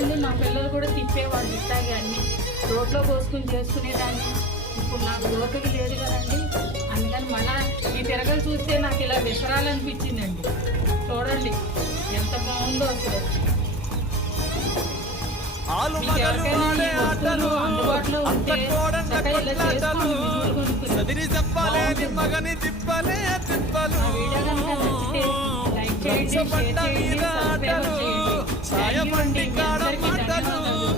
కదండి మా పిల్లలు కూడా తిప్పేవాళ్ళు ఇట్లాగే అన్ని రోడ్లో పోసుకుని చేసుకునేదాన్ని. ఇప్పుడు నాకు ఓపిక లేదు కదండి, అందుకని మళ్ళా ఈ తిరగలు చూస్తే నాకు ఇలా విసరాలనిపించిందండి. చూడండి ఎంత బాగుందో అసలు. మీకు ఎవరికైనా ఈ వస్తువులు అందుబాటులో ఉంటే చక్కగా ఇలా చేసుకోండి. ఆ వీడియో కనుక నచ్చితే లైక్ చేయండి, షేర్ చేయండి, సబ్స్క్రైబ్ చేయండి. థ్యాంక్ యూ అండి, మీ అందరికీ ధన్యవాదాలు.